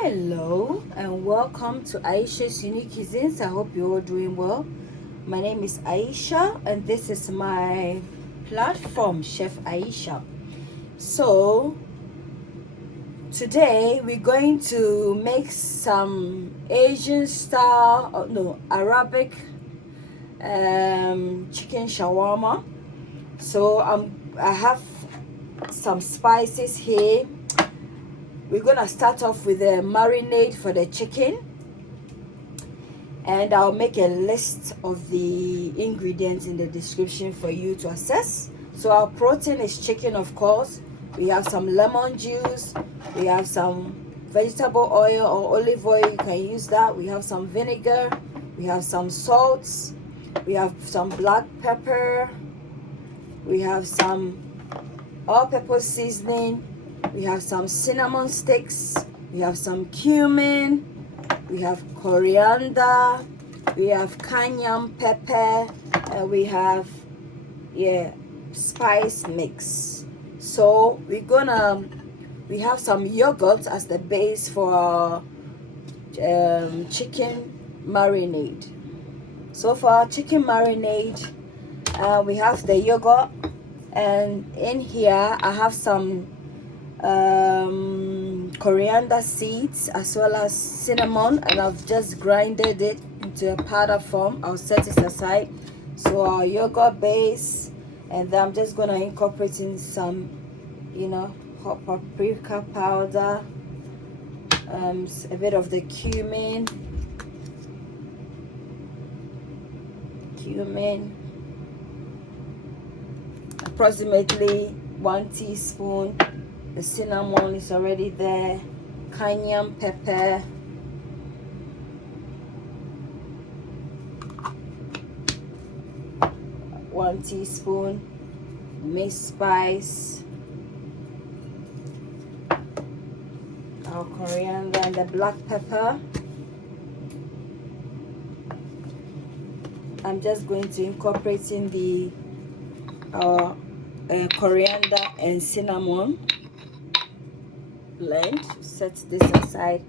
Hello and welcome to Ayesha's Unique Cuisines. I hope you're all doing well. My name is Ayesha and this is my platform, Chef Ayesha. So today we're going to make some Asian style, Arabic chicken shawarma. So I have some spices here. We're gonna start off with a marinade for the chicken, and I'll make a list of the ingredients in the description for you to access. So our protein is chicken, of course. We have some lemon juice, we have some vegetable oil or olive oil, you can use that. We have some vinegar, we have some salts, we have some black pepper, we have some all-purpose seasoning, we have some cinnamon sticks, we have some cumin, we have coriander, we have cayenne pepper, and we have spice mix. So we have some yogurt as the base for our chicken marinade. So for our chicken marinade, we have the yogurt, and in here I have some coriander seeds as well as cinnamon, and I've just grinded it into a powder form. I'll set it aside. So our yogurt base, and then I'm just gonna incorporate in some hot paprika powder, a bit of the cumin, approximately 1 teaspoon. The cinnamon is already there, cayenne pepper, one teaspoon, Mince spice, our coriander, and the black pepper. I'm just going to incorporate in the coriander and cinnamon blend. Set this aside.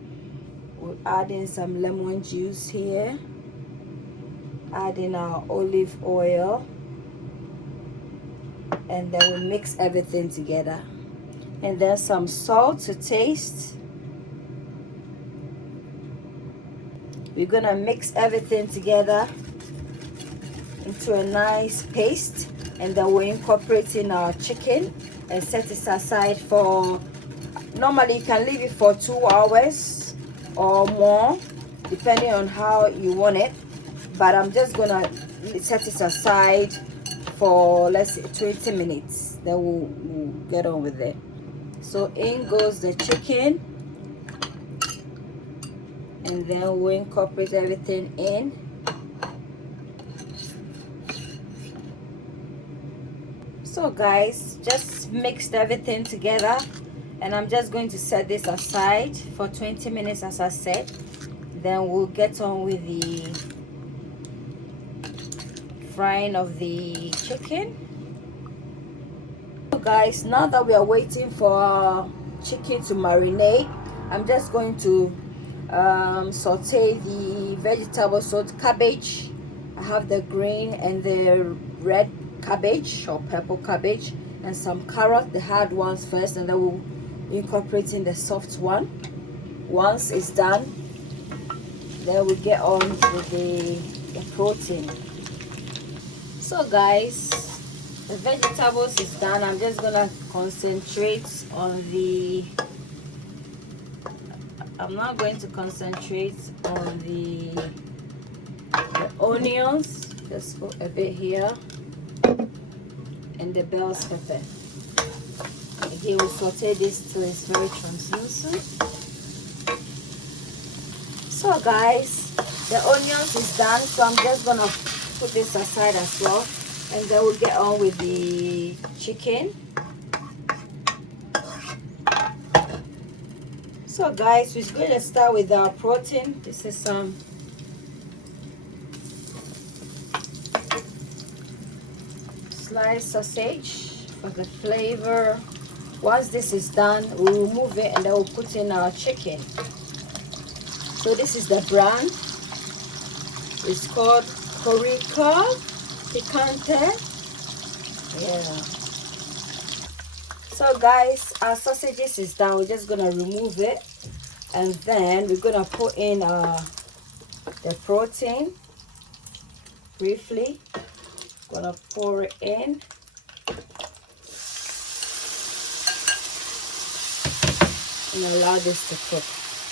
We'll add in some lemon juice here, add in our olive oil, and then we'll mix everything together. And then some salt to taste. We're gonna mix everything together into a nice paste, and then we're incorporating our chicken and set it aside for, normally you can leave it for 2 hours or more depending on how you want it, but I'm just gonna set it aside for, let's say, 20 minutes, then we'll get on with it. So in goes the chicken, and then we'll incorporate everything in. So guys, just mixed everything together, and I'm just going to set this aside for 20 minutes as I said. Then we'll get on with the frying of the chicken. So guys, now that we are waiting for our chicken to marinate, I'm just going to saute the vegetables. So the cabbage, I have the green and the red cabbage or purple cabbage, and some carrot, the hard ones first, and then we'll incorporate in the soft one. Once it's done, then we get on with the protein. So guys, the vegetables is done. I'm just gonna concentrate on I'm not going to concentrate on the onions. Just put a bit here, and the bell pepper. Again, we saute this till it's very translucent. So guys, the onions is done, so I'm just gonna put this aside as well, and then we'll get on with the chicken. So guys, we're going to start with our protein. This is some sliced sausage for the flavor. Once this is done, we'll remove it, and then we'll put in our chicken. So this is the brand. It's called Coriander. Picante. Yeah. So guys, our sausages is done. We're just gonna remove it, and then we're gonna put in the protein briefly. Gonna pour it in. And allow this to cook.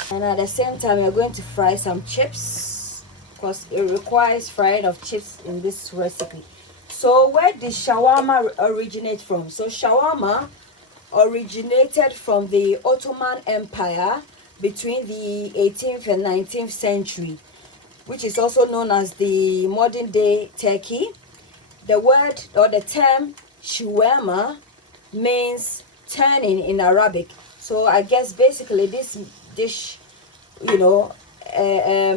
And at the same time, we're going to fry some chips because it requires frying of chips in this recipe. So where did shawarma originate from? So shawarma originated from the Ottoman Empire between the 18th and 19th century, which is also known as the modern day Turkey. The word or the term shawarma means turning in Arabic. So I guess basically this dish, you know,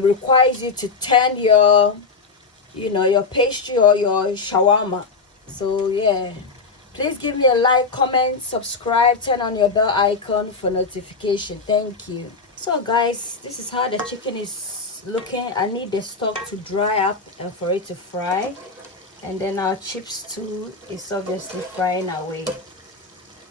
requires you to turn your, you know, your pastry or your shawarma. So yeah, please give me a like, comment, subscribe, turn on your bell icon for notification. Thank you. So guys, this is how the chicken is looking. I need the stock to dry up and for it to fry. And then our chips too is obviously frying away.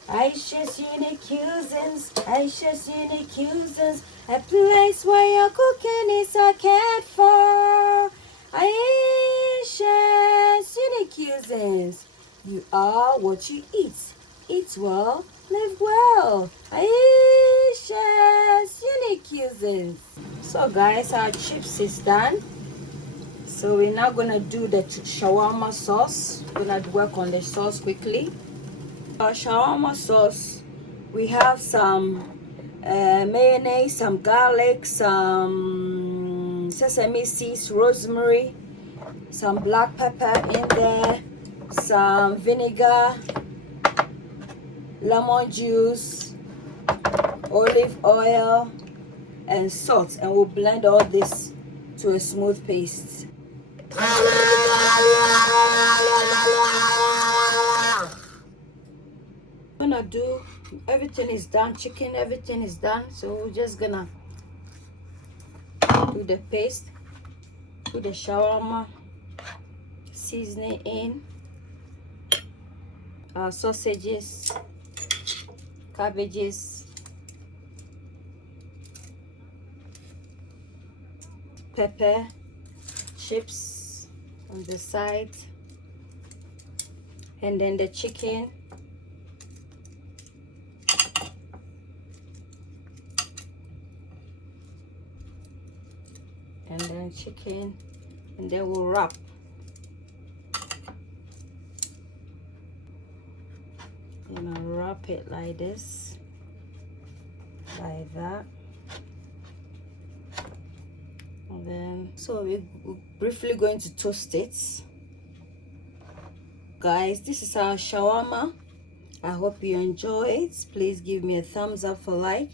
Ayesha's unique cuisines, Ayesha's unique cuisines, a place where your cooking is cared for. Ayesha's unique cuisines, you are what you eat. Eat well, live well. Ayesha's unique cuisines. So guys, our chips is done. So we're now gonna do the shawarma sauce. We're gonna work on the sauce quickly. Our shawarma sauce, we have some mayonnaise, some garlic, some sesame seeds, rosemary, some black pepper in there, some vinegar, lemon juice, olive oil, and salt, and we'll blend all this to a smooth paste. Gonna do, everything is done, chicken, everything is done, so we're just gonna do the paste, put the shawarma seasoning in, our sausages, cabbages, pepper, chips on the side, and then the chicken. And then chicken, and then we'll wrap. I'm gonna wrap it like this, like that. And then, so we're briefly going to toast it. Guys, this is our shawarma. I hope you enjoy it. Please give me a thumbs up for like.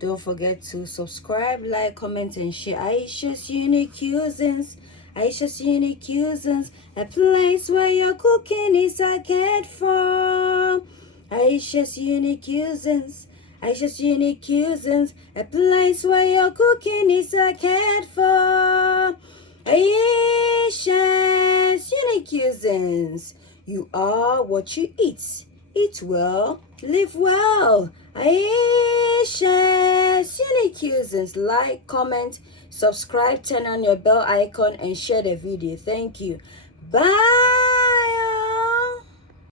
Don't forget to subscribe, like, comment, and share. Ayesha's unique cuisines, Ayesha's unique cuisines, a place where your cooking is cared for. Ayesha's unique cuisines, Ayesha's unique cuisines, a place where your cooking is cared for. Ayesha's unique cuisines, you are what you eat. Eat well, live well. Ayesha's unique cuisines. Like, comment, subscribe, turn on your bell icon, and share the video. Thank you. Bye.